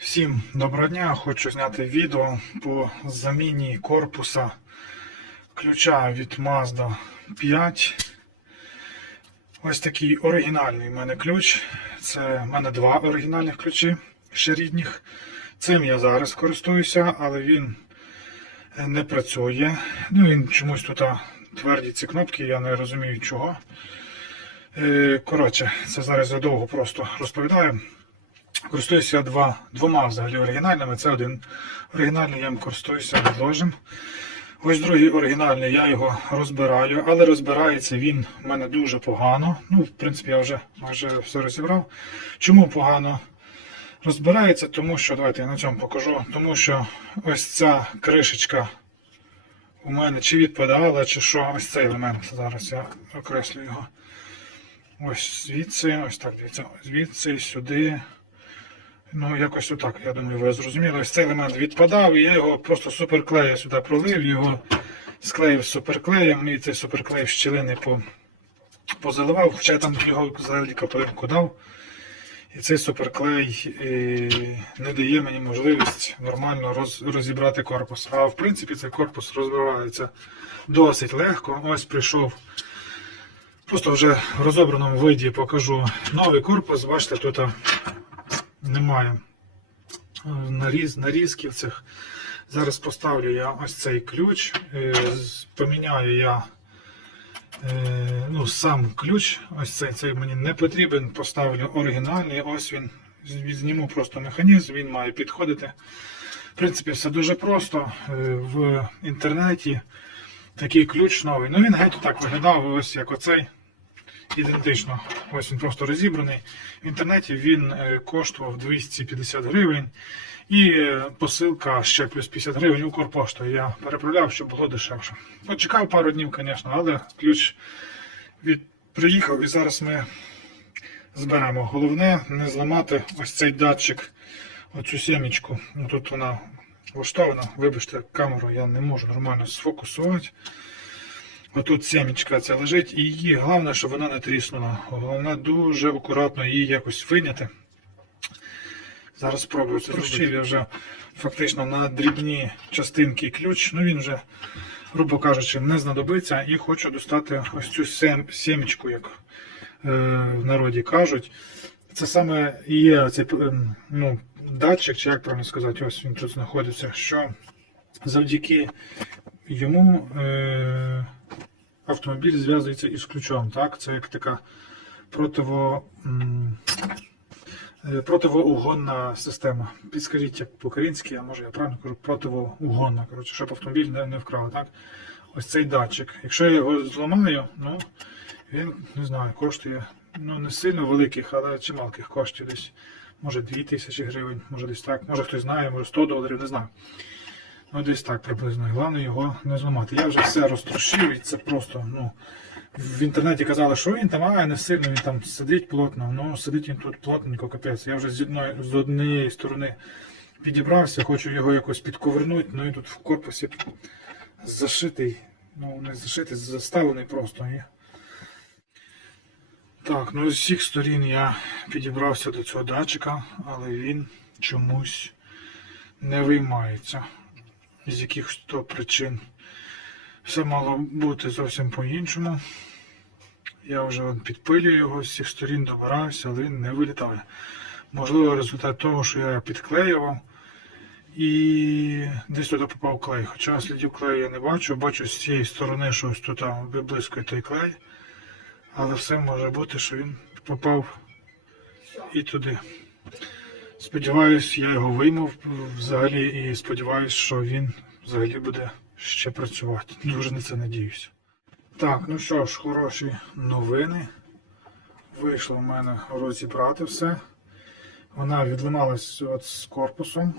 Всім доброго дня! Хочу зняти відео по заміні корпуса ключа від Mazda 5. Ось такий оригінальний в мене ключ. Це в мене два оригінальних ключі ще рідних. Цим я зараз користуюся, але він не працює. Ну, він чомусь тут тверді ці кнопки, я не розумію чого. Е, Коротше, це зараз я довго просто розповідаю. Користуюся два, двома взагалі оригінальними. Це один оригінальний, я їм користуюся відложим. Ось другий оригінальний, я його розбираю, але розбирається він в мене дуже погано. Ну, в принципі, я вже майже все розібрав. Чому погано розбирається? Тому що, давайте я на цьому покажу. Тому що ось ця кришечка у мене чи відпадала, чи що, ось цей елемент. Зараз я окреслю його. Ось звідси, ось так дивіться, звідси, сюди. Ну, якось отак, я думаю, ви зрозуміли. Ось цей елемент відпадав, і я його просто суперклею сюди пролив, його склеїв суперклеєм, і цей суперклей щілини по, позаливав, хоча я там його взагалі капелинку дав. І цей суперклей е, не дає мені можливість нормально роз, розібрати корпус. А в принципі цей корпус розбивається досить легко. Ось прийшов. Просто вже в розобраному виді покажу новий корпус. Бачите, тут немає е, наріз, нарізків цих. Зараз поставлю я ось цей ключ, е, поміняю я е, ну, сам ключ, ось цей, цей мені не потрібен, поставлю оригінальний, ось він. Зніму просто механізм, він має підходити. В принципі, все дуже просто. В інтернеті такий ключ новий. Ну він геть так виглядав, ось як оцей. Ідентично. Ось він просто розібраний. В інтернеті він е, коштував 250 гривень. І е, посилка ще плюс 50 гривень Укрпошту. Я переправляв, щоб було дешевше. Почекав пару днів, звісно, але ключ від... приїхав і зараз ми зберемо. Головне не зламати ось цей датчик, оцю сімечку. Ну, Тут вона влаштована. Вибачте, камеру я не можу нормально сфокусувати. Отут сімечка ця лежить, і її головне, щоб вона не тріснула. Головне дуже акуратно її якось виняти. Зараз спробую це зробити. Я вже фактично на дрібні частинки ключ. Ну він вже, грубо кажучи, не знадобиться. І хочу достати ось цю сімечку, як е, в народі кажуть. Це саме і є цей ем, ну, датчик, чи як правильно сказати, ось він тут знаходиться, що завдяки йому е, автомобіль зв'язується із ключом. Так? Це як така противо, е, противоугонна система. Підскажіть, як по-українськи, а може я правильно кажу, противоугонна, коротше, щоб автомобіль не, не вкрали. Так? Ось цей датчик. Якщо я його зламаю, ну, він не знаю, коштує ну, не сильно великих, але чималких коштів десь. Може 2000 гривень, може десь так, може хтось знає, може 100 доларів, не знаю. Ну, десь так приблизно. Головне його не зламати. Я вже все розтрощив і це просто, ну. В інтернеті казали, що він там, а не сильно, він там сидить плотно. Ну, сидить він тут плотненько, капець. Я вже з одної, з однієї сторони підібрався, хочу його якось підковернути, ну і тут в корпусі зашитий. Ну, не зашитий, заставлений просто. І... Так, ну з всіх сторін я підібрався до цього датчика, але він чомусь не виймається з якихось то причин. Все мало бути зовсім по-іншому. Я вже підпилюю його з всіх сторін, добираюся, але він не вилітає. Можливо, результат того, що я підклеював і десь туди попав клей. Хоча слідів клею я не бачу, бачу з цієї сторони, що ось тут виблискує той клей. Але все може бути, що він попав і туди. Сподіваюсь, я його виймав взагалі і сподіваюсь, що він взагалі буде ще працювати. Дуже на це надіюся. Так, ну що ж, хороші новини. Вийшло в мене розібрати все. Вона відламалась от з корпусом.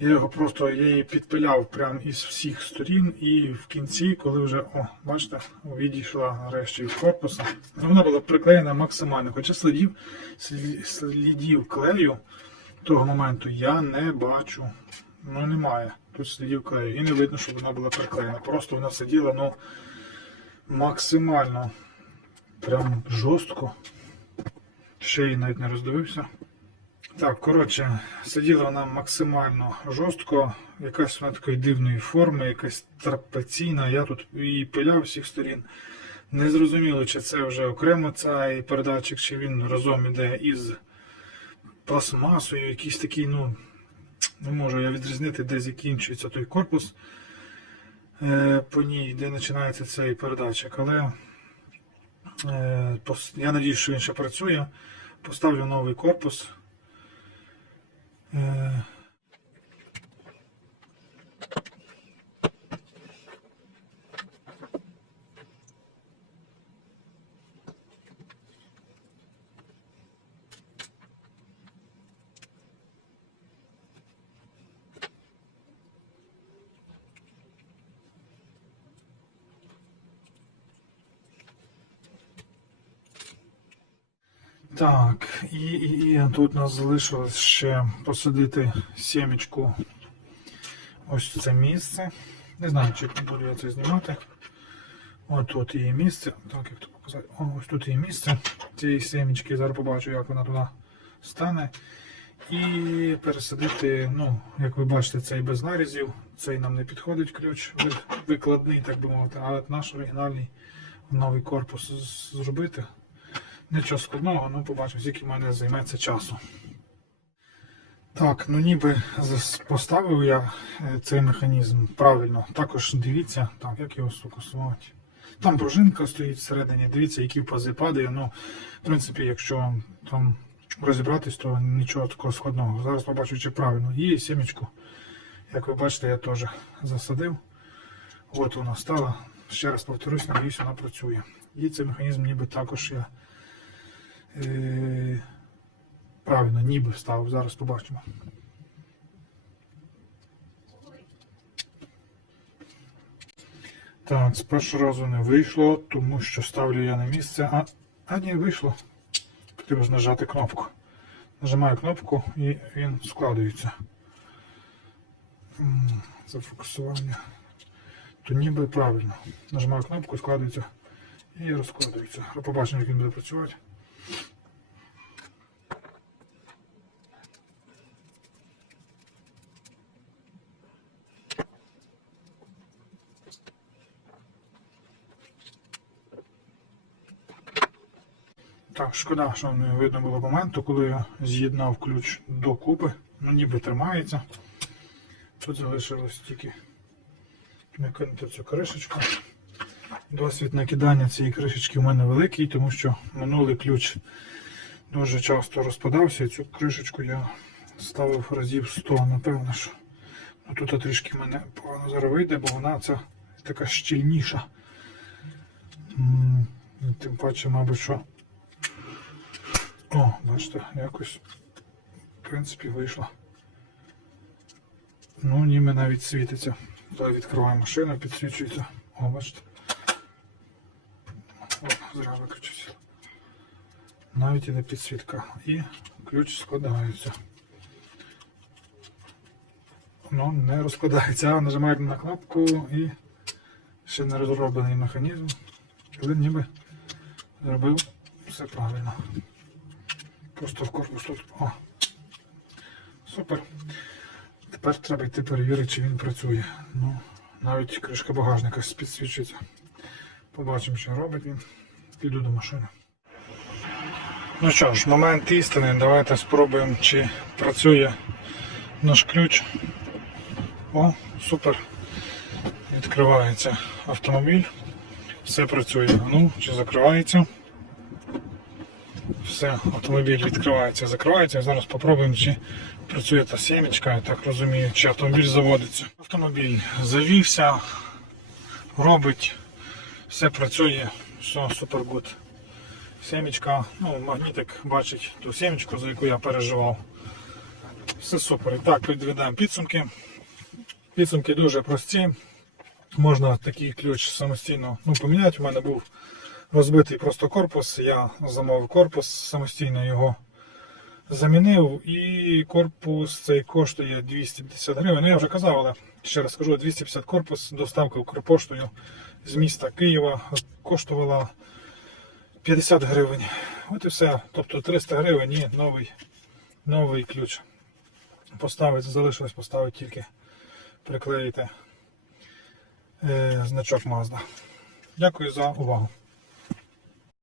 Я його просто я її підпиляв прямо із всіх сторін, і в кінці, коли вже, о, бачите, відійшла нарешті від корпусу, ну, вона була приклеєна максимально. Хоча слідів, слідів клею того моменту я не бачу. Ну немає. Тут слідів клею. І не видно, щоб вона була приклеєна. Просто вона сиділа ну, максимально прям жорстко. Ще її навіть не роздивився. Так, коротше, сиділа вона максимально жорстко, якась вона такої дивної форми, якась трапеційна. Я тут її пиляв всіх сторін. Не зрозуміло, чи це вже окремо цей передатчик, чи він разом іде із пластмасою, якийсь такий, ну, не можу я відрізнити, де закінчується той корпус е, по ній, де починається цей передатчик. Але е, я надію, що він ще працює. Поставлю новий корпус. Е, Так, і, і, і тут у нас залишилось ще посадити сімечку ось це місце. Не знаю, чи буду я це знімати. От тут її місце. Так, як то показати. Ось тут її місце цієї сімечки. Зараз побачу, як вона туди стане. І пересадити, ну, як ви бачите, цей без нарізів. Цей нам не підходить ключ викладний, так би мовити, а от наш оригінальний новий корпус зробити. Нічого складного, ну побачимо, скільки в мене займеться часу. Так, ну ніби поставив я е, цей механізм правильно. Також дивіться, так, як його сфокусувати. Там пружинка стоїть всередині, дивіться, які пази падає. Ну, в принципі, якщо там розібратись, то нічого такого складного. Зараз побачу, чи правильно. І сімечку, як ви бачите, я теж засадив. От вона стала. Ще раз повторюсь, надіюсь, вона працює. І цей механізм ніби також я Е, Правильно, ніби вставив, зараз побачимо. Так, з першого разу не вийшло, тому що ставлю я на місце, а, а ні, вийшло. Потрібно нажати кнопку. Нажимаю кнопку і він складується. Зафокусування. То ніби правильно. Нажимаю кнопку, складується і розкладується. Побачимо, як він буде працювати. Так, шкода, що не видно було моменту, коли я з'єднав ключ до купи. Ну ніби тримається. Тут залишилось тільки накинути цю кришечку. Досвід накидання цієї кришечки в мене великий, тому що минулий ключ дуже часто розпадався. Цю кришечку я ставив разів 100, напевно. що. Ну, Тут трішки мене погано зараз вийде, бо вона ця така щільніша. Тим паче, мабуть, що о, бачите, якось, в принципі, вийшло. Ну, ніби навіть світиться. Коли відкриваю машину, підсвічується. О, бачите. О, зразу виключиться. Навіть іде підсвітка. І ключ складається. Ну, не розкладається, а нажимаю на кнопку і ще не розроблений механізм. Але ніби зробив все правильно. Просто в корпус тут. О. Супер. Тепер треба йти перевірити, чи він працює. Ну, навіть кришка багажника підсвічується. Побачимо, що робить він. Піду до машини. Ну що ж, момент істини. Давайте спробуємо, чи працює наш ключ. О, супер. Відкривається автомобіль. Все працює. Ну, чи закривається. Все, автомобіль відкривається, закривається. Зараз спробуємо, чи працює та сімечка, я так розумію, чи автомобіль заводиться. Автомобіль завівся, робить, все працює, все супер гуд. Сімечка, ну, магнітик бачить ту сімечку, за яку я переживав. Все супер. І так, підведемо підсумки. Підсумки дуже прості. Можна такий ключ самостійно ну, поміняти. У мене був розбитий просто корпус. Я замовив корпус, самостійно його замінив. І корпус цей коштує 250 гривень. Ну я вже казав, але ще раз скажу, 250 корпус, доставка Укрпоштою з міста Києва коштувала 50 гривень. От і все. Тобто 300 гривень і новий новий ключ. Поставити, залишилось поставити тільки приклеїти е, значок Mazda. Дякую за увагу.